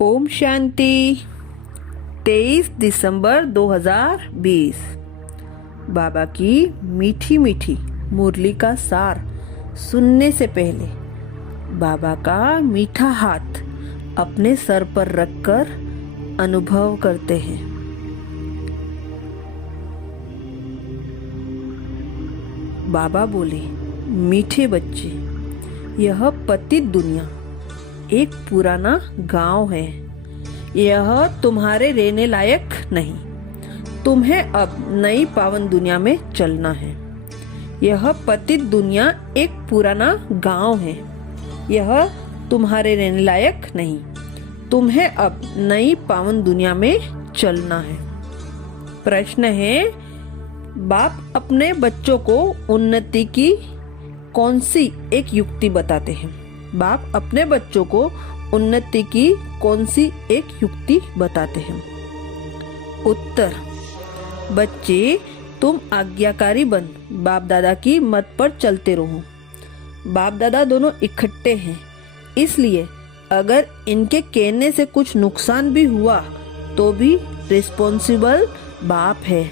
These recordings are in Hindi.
ओम शांति। 23 दिसंबर 2020। बाबा की मीठी मीठी मुरली का सार सुनने से पहले बाबा का मीठा हाथ अपने सर पर रखकर अनुभव करते हैं। बाबा बोले, मीठे बच्चे, यह पतित दुनिया एक पुराना गांव है। यह तुम्हारे रहने लायक नहीं। तुम्हें अब नई पावन दुनिया में चलना है। यह पतित दुनिया एक पुराना गांव है। यह तुम्हारे रहने लायक नहीं। तुम्हें अब नई पावन दुनिया में चलना है। प्रश्न है, बाप अपने बच्चों को उन्नति की कौन सी एक युक्ति बताते हैं? बाप अपने बच्चों को उन्नति की कौन सी एक युक्ति बताते हैं? उत्तर, बच्चे, तुम आज्ञाकारी बन बाप दादा की मत पर चलते रहो। बाप दादा दोनों इकट्ठे हैं, इसलिए अगर इनके कहने से कुछ नुकसान भी हुआ तो भी रिस्पॉन्सिबल बाप है,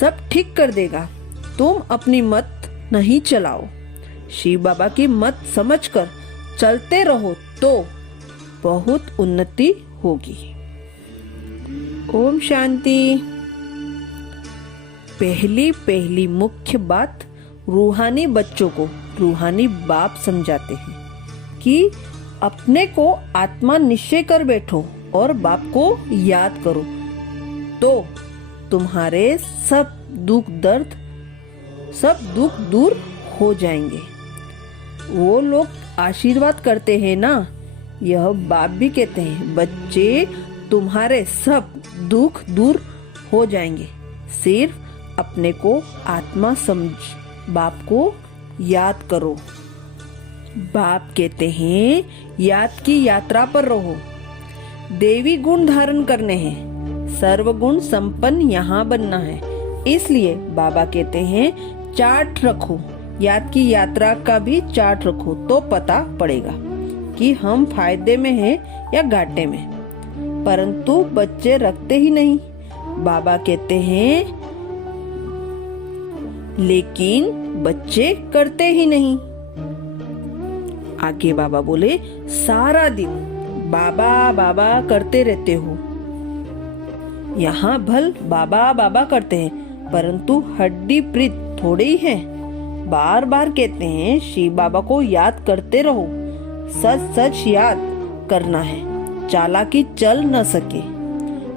सब ठीक कर देगा। तुम अपनी मत नहीं चलाओ, शिव बाबा की मत समझकर चलते रहो तो बहुत उन्नति होगी। ओम शांति। पहली मुख्य बात, रूहानी बच्चों को रूहानी बाप समझाते हैं कि अपने को आत्मा निश्चय कर बैठो और बाप को याद करो तो तुम्हारे सब दुख दूर हो जाएंगे। वो लोग आशीर्वाद करते हैं ना, यह बाप भी कहते हैं, बच्चे, तुम्हारे सब दुख दूर हो जाएंगे। सिर्फ अपने को आत्मा समझ बाप को याद करो। बाप कहते हैं, याद की यात्रा पर रहो। देवी गुण धारण करने हैं, सर्वगुण संपन्न यहाँ बनना है। इसलिए बाबा कहते हैं, चार्ट रखो, याद की यात्रा का भी चार्ट रखो तो पता पड़ेगा कि हम फायदे में हैं या घाटे में। परंतु बच्चे रखते ही नहीं। बाबा कहते हैं, लेकिन बच्चे करते ही नहीं। आगे बाबा बोले, सारा दिन बाबा बाबा करते रहते हो। यहाँ भल बाबा बाबा करते हैं, परंतु हड्डी प्रीत थोड़े ही है। बार बार कहते हैं, शिव बाबा को याद करते रहो। सच सच याद करना है, चालाकी चल न सके।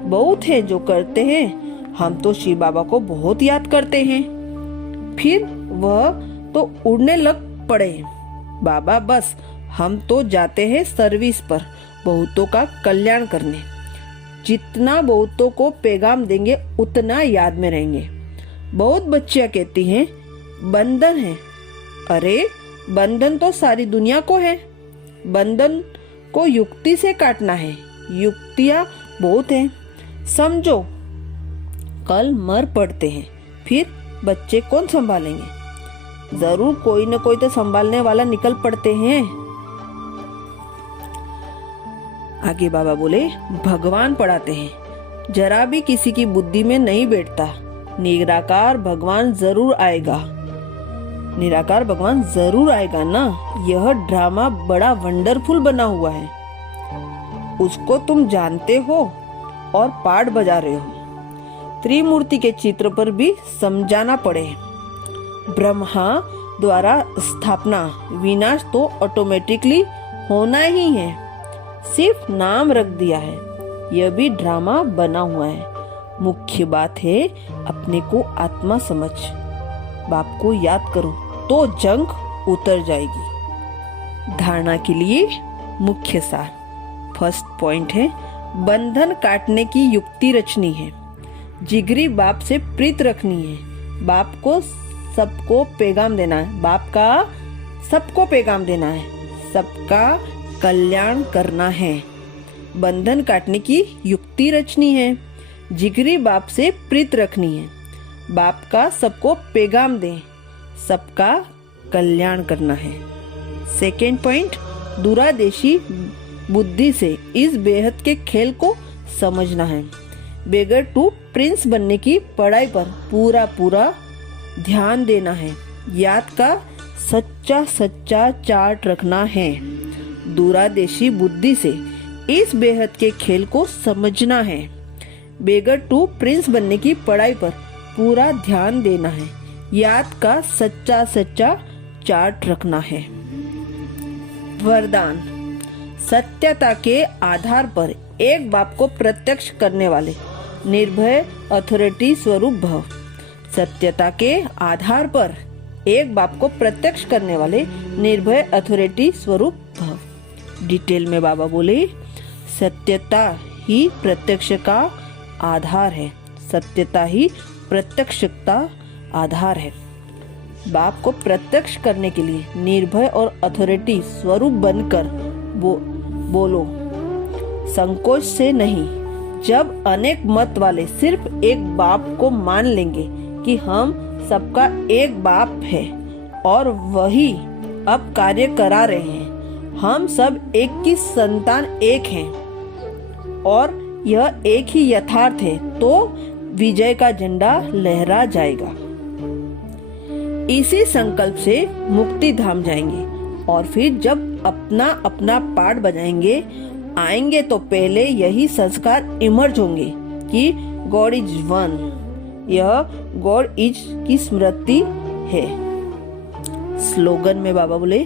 बहुत है जो करते हैं, हम तो शिव बाबा को बहुत याद करते हैं, फिर वह तो उड़ने लग पड़े। बाबा, बस हम तो जाते हैं सर्विस पर, बहुतों का कल्याण करने। जितना बहुतों को पैगाम देंगे उतना याद में रहेंगे। बहुत बच्चियां कहती हैं, बंधन है। अरे, बंधन तो सारी दुनिया को है। बंधन को युक्ति से काटना है। युक्तियां बहुत हैं। समझो, कल मर पड़ते हैं, फिर बच्चे कौन संभालेंगे? जरूर कोई न कोई तो संभालने वाला निकल पड़ते हैं। आगे बाबा बोले, भगवान पढ़ाते हैं, जरा भी किसी की बुद्धि में नहीं बैठता। निराकार भगवान जरूर आएगा। निराकार भगवान जरूर आएगा ना। यह ड्रामा बड़ा वंडरफुल बना हुआ है, उसको तुम जानते हो और पाठ बजा रहे हो। त्रिमूर्ति के चित्र पर भी समझाना पड़े। ब्रह्मा द्वारा स्थापना, विनाश तो ऑटोमेटिकली होना ही है, सिर्फ नाम रख दिया है। यह भी ड्रामा बना हुआ है। मुख्य बात है, अपने को आत्मा समझ, बाप को याद करो तो जंग उतर जाएगी। धारणा के लिए मुख्य सार। फर्स्ट पॉइंट है, बंधन काटने की युक्ति रचनी है। जिगरी बाप से प्रीत रखनी है। बाप को सबको पैगाम देना है। बाप का सबको पैगाम देना है। सबका कल्याण करना है। बंधन काटने की युक्ति रचनी है। जिगरी बाप से प्रीत रखनी है। बाप का सबको पैगाम दें, सबका कल्याण करना है। सेकेंड पॉइंट, दूरादेशी बुद्धि से इस बेहद के खेल को समझना है। बेगर टू प्रिंस बनने की पढ़ाई पर पूरा पूरा ध्यान देना है। याद का सच्चा सच्चा चार्ट रखना है। दूरदेशी बुद्धि से इस बेहद के खेल को समझना है। बेगर टू प्रिंस बनने की पढ़ाई पर पूरा ध्यान देना है। याद का सच्चा सच्चा चार्ट रखना है। वरदान। सत्यता के आधार पर एक बाप को प्रत्यक्ष करने वाले निर्भय अथॉरिटी स्वरूप भव। सत्यता के आधार पर एक बाप को प्रत्यक्ष करने वाले निर्भय अथॉरिटी स्वरूप भव। डिटेल में बाबा बोले, सत्यता ही प्रत्यक्ष का आधार है। सत्यता ही प्रत्यक्ष का आधार है। बाप को प्रत्यक्ष करने के लिए निर्भय और अथॉरिटी स्वरूप बनकर बोलो, संकोच से नहीं। जब अनेक मत वाले सिर्फ एक बाप को मान लेंगे कि हम सबका एक बाप है और वही अब कार्य करा रहे हैं, हम सब एक की संतान एक हैं और यह एक ही यथार्थ है, तो विजय का झंडा लहरा जाएगा। इसी संकल्प से मुक्ति धाम जाएंगे और फिर जब अपना अपना पार्ट बजाएंगे आएंगे तो पहले यही संस्कार इमर्ज होंगे कि गॉड इज वन। यह गॉड इज की स्मृति है। स्लोगन में बाबा बोले,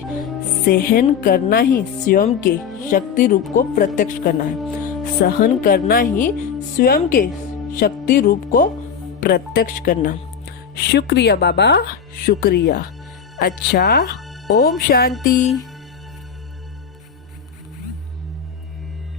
सहन करना ही स्वयं के शक्ति रूप को प्रत्यक्ष करना है। सहन करना ही स्वयं के शक्ति रूप को प्रत्यक्ष करना। शुक्रिया बाबा, शुक्रिया। अच्छा, ओम शांति।